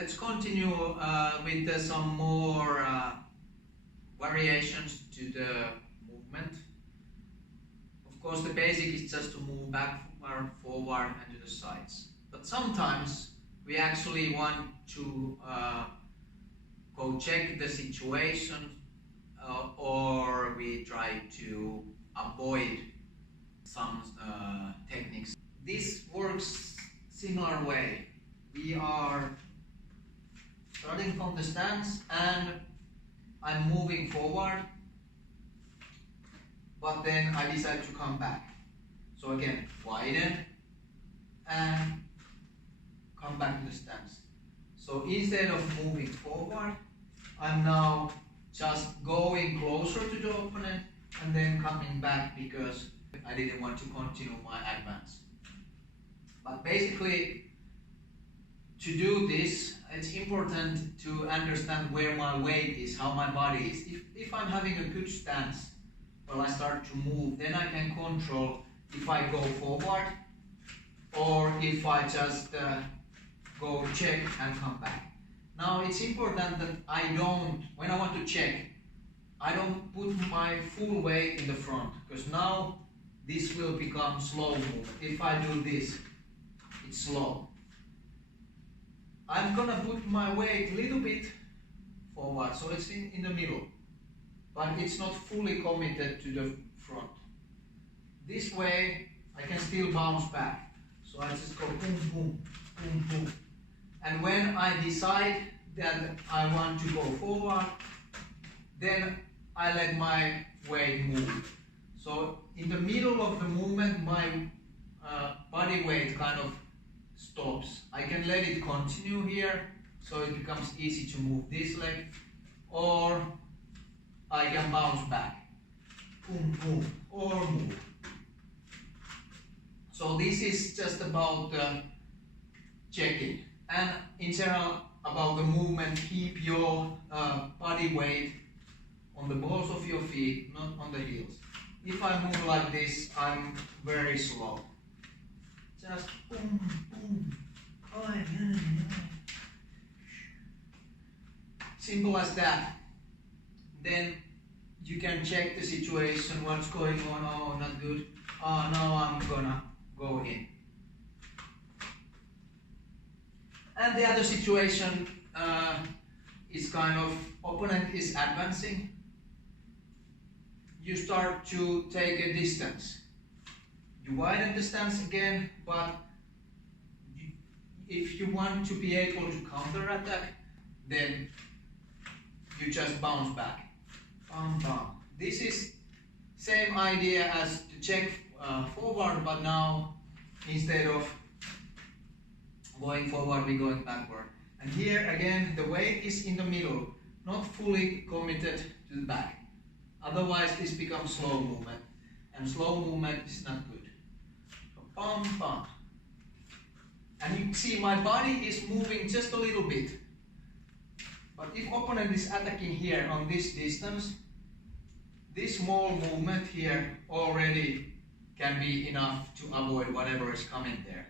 let's continue with some more variations to the movement. Of course, the basic is just to move backward, forward, and to the sides. But sometimes we actually want to go check the situation, or we try to avoid some techniques. This works similar way. We are starting from the stance and I'm moving forward, but then I decide to come back. So again, widen and come back to the stance. So instead of moving forward, I'm now just going closer to the opponent and then coming back because I didn't want to continue my advance. But basically, to do this, it's important to understand where my weight is, how my body is. If I'm having a good stance, while I start to move, then I can control if I go forward or if I just go check and come back. Now it's important that I don't, when I want to check, I don't put my full weight in the front, because now this will become slow movement. If I do this, it's slow. I'm gonna put my weight a little bit forward, so it's in the middle, but it's not fully committed to the front. This way I can still bounce back. So I just go boom, boom, boom, boom. And when I decide that I want to go forward, then I let my weight move. So in the middle of the movement, my body weight kind of stops. I can let it continue here, so it becomes easy to move this leg, or I can bounce back, boom, boom, or move. So this is just about checking, and in general about the movement. Keep your body weight on the balls of your feet, not on the heels. If I move like this, I'm very slow. Just boom, boom. Simple as that. Then you can check the situation, what's going on. Oh, not good. Oh, now I'm gonna go in. And the other situation is kind of opponent is advancing. You start to take a distance. You widen the stance again, but if you want to be able to counter-attack, then you just bounce back. Bam, bam. This is same idea as to check forward, but now instead of going forward, we're going backward. And here again, the weight is in the middle, not fully committed to the back. Otherwise, this becomes slow movement, and slow movement is not good. So, bam, bam. And you see my body is moving just a little bit. But if opponent is attacking here on this distance, this small movement here already can be enough to avoid whatever is coming there.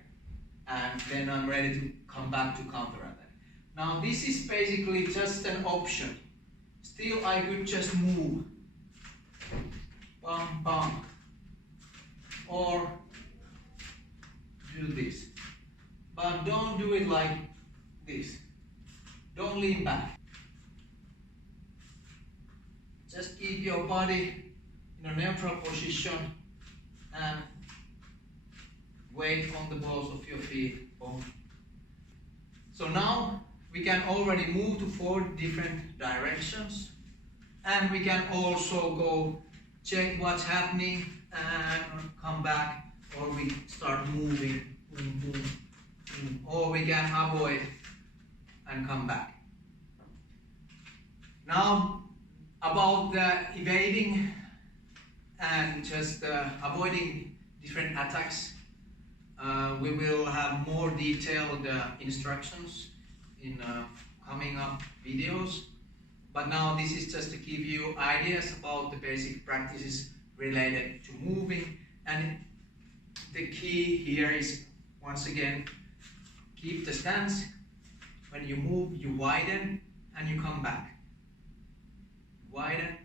And then I'm ready to come back to counter-attack. Now this is basically just an option. Still I could just move. Bam, bam. Or do this. But don't do it like this. Don't lean back. Just keep your body in a neutral position and weight on the balls of your feet. Boom. So now we can already move to 4 different directions, and we can also go check what's happening and come back, or we start moving, boom, boom, boom, or we can avoid and come back. Now about evading and just avoiding different attacks, we will have more detailed instructions in coming up videos. But now this is just to give you ideas about the basic practices related to moving. And the key here is, once again, keep the stance. When When you move, you widen and you come back. Widen